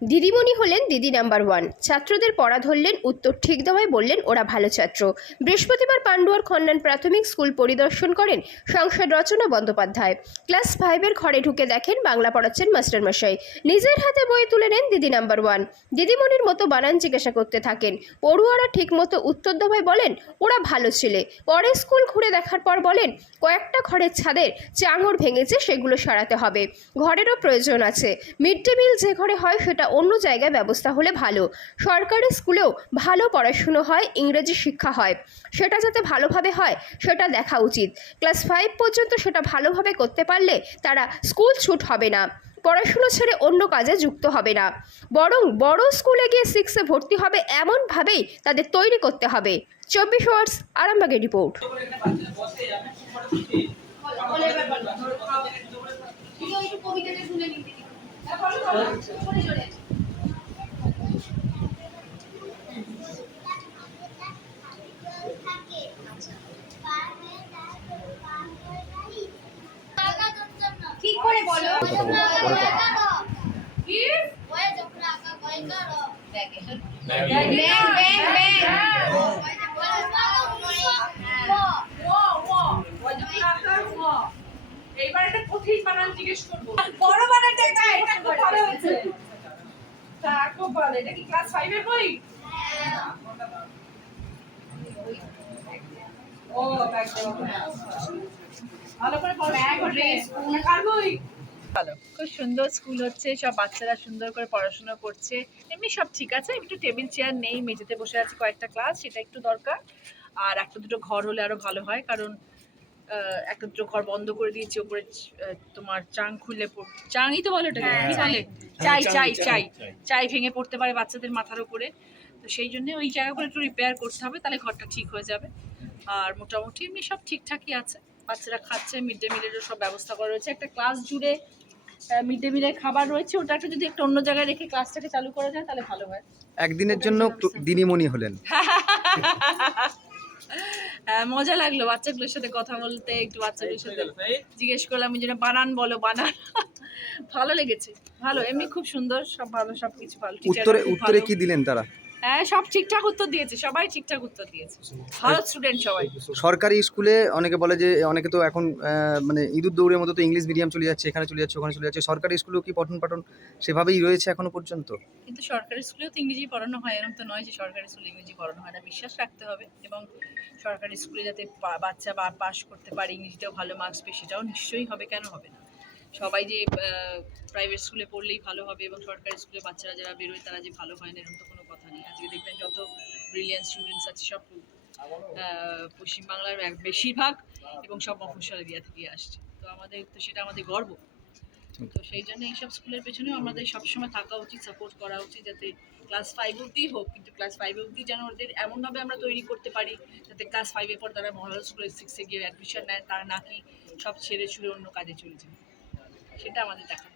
দিদিমণি হলেন দিদি নাম্বার 1। ছাত্রদের পড়া ধরলেন, উত্তর ঠিক দেওয়ায় বললেন ওরা ভালো ছাত্র। বৃহস্পতিবার পান্ডুয়ার খন্ডান প্রাথমিক স্কুল পরিদর্শন করেন সাংসদ রচনা বন্দ্যোপাধ্যায়। ক্লাস 5-এর ঘরে ঢুকে দেখেন বাংলা পড়াচ্ছেন মাস্টারমশাই। নিজের হাতে বই তুলে নেন দিদি নাম্বার 1। দিদিমণির মতো বানান জিজ্ঞাসা করতে থাকেন। পড়ুয়ারা ঠিক মতো উত্তর দেওয়ায় বলেন ওরা ভালো ছেলে। পরে স্কুল ঘুরে দেখার পর বলেন কয়েকটা ঘরের ছাদের চাঙড় ভেঙেছে, সেগুলো সারাতে হবে। ঘরেরও প্রয়োজন আছে। মিড ডে মিল যে ঘরে হয় সেটা অন্য জায়গায় ব্যবস্থা হলে ভালো। সরকারি স্কুলেও ভালো পড়াশুনো হয়, ইংরেজি শিক্ষা হয়, সেটা যাতে ভালোভাবে হয় সেটা দেখা উচিত। ক্লাস 5 পর্যন্ত সেটা ভালোভাবে করতে পারলে তারা স্কুল ছুট হবে না, পড়াশুনো ছেড়ে অন্য কাজে যুক্ত হবে না, বরং বড় স্কুলে গিয়ে 6-এ ভর্তি হবে, এমনভাবেই তাদের তৈরি করতে হবে। 24 আওয়ার্স আরামবাগের রিপোর্ট। ঠিক করে বলো। কি? এইবার একটা কঠিন বানান জিজ্ঞেস করবো। বড় বানানটা এটা খুব ভালো হয়েছে। তা খুব ভালো। এটা কি ক্লাস 5 এর বই? ও একদম ভালো করে পড়ো। স্কুল কার বই? ভালো, খুব সুন্দর স্কুল হচ্ছে, সব বাচ্চারা সুন্দর করে পড়াশোনা করছে, এমনি সব ঠিক আছে। একটু টেবিল চেয়ার নেই, মেঝেতে বসে আছে কয়েকটা ক্লাস, সেটা একটু দরকার। আর একটা দুটো ঘর হলে আরো ভালো হয়, কারণ একটা দুটো ঘর বন্ধ করে দিয়েছি ওপরে। তোমার চাং খুলে চাংই তো বলে ওটাকে, কি বলে, চাই চাই চাই চাই ভেঙে পড়তে পারে বাচ্চাদের মাথার উপরে। তো সেই জন্য ওই জায়গাগুলো একটু রিপেয়ার করতে হবে, তাহলে ঘরটা ঠিক হয়ে যাবে। আর মোটামুটি এমনি সব ঠিকঠাকই আছে, বাচ্চারা খাচ্ছে, মিড ডে মিলেরও সব ব্যবস্থা করা রয়েছে। একটা ক্লাস জুড়ে মিড ডে মিলের খাবার রয়েছে, ওটাকে যদি একটু অন্য জায়গায় রেখে ক্লাসটাকে চালু করা যায় তাহলে ভালো হয়। একদিনের জন্য দিদিমণি হলেন, মজা লাগলো বাচ্চাগুলোর সাথে কথা বলতে, একটু বাচ্চাগুলোর সাথে জিজ্ঞেস করলাম যেন বানান বলো, বানান ভালো লেগেছে। ভালো, এমনি খুব সুন্দর, সব ভালো, সবকিছু ভালো। উত্তরে কি দিলেন তারা? হ্যাঁ, সব ঠিকঠাক উত্তর দিয়েছে, সবাই ঠিকঠাক উত্তর দিয়েছে, ভালো স্টুডেন্ট সবাই। সরকারি স্কুলে অনেকে বলে যে অনেকে তো এখন মানে ইঁদুর দৌড়ের মতো তো ইংলিশ মিডিয়াম চলে যাচ্ছে, এখানে চলে যাচ্ছে, ওখানে চলে যাচ্ছে। সরকারি স্কুলেও কি পঠন পাঠন সেভাবেই রয়েছে এখনো পর্যন্ত? কিন্তু সরকারি স্কুলেও তো ইংরেজি পড়ানো হয়, এরকম তো নয় যে সরকারি স্কুলে ইংরেজি পড়ানো হয় না। বিশ্বাস রাখতে হবে, এবং সরকারি স্কুলে যাতে বাচ্চা পাস করতে পারে, ইংরেজিতেও ভালো মার্কস পেয়ে, সেটাও নিশ্চয়ই হবে, কেন হবে না। সবাই যে প্রাইভেট স্কুলে পড়লেই ভালো হবে এবং সরকারি স্কুলে বাচ্চারা যারা বেরোয় তারা যে ভালো হয় না, এরকম তো কোনো কথা নেই। আজকে দেখবেন যত ব্রিলিয়ান্ট স্টুডেন্টস আছে সব পশ্চিমবাংলার বেশিরভাগ, এবং সব মফস্বল এরিয়া থেকে আসছে। তো আমাদের তো সেটা আমাদের গর্ব। তো সেই জন্য এইসব স্কুলের পেছনেও আমাদের সবসময় থাকা উচিত, সাপোর্ট করা উচিত, যাতে ক্লাস 5 অবধি হোক, কিন্তু ক্লাস 5 অবধি যেন ওদের এমনভাবে আমরা তৈরি করতে পারি যাতে ক্লাস 5-এর পর তারা মহারাজ স্কুলে 6-এ গিয়ে অ্যাডমিশন নেয়, তারা নাকি সব ছেড়ে ছুড়ে অন্য কাজে চলে যায়, সেটা আমাদের দেখা।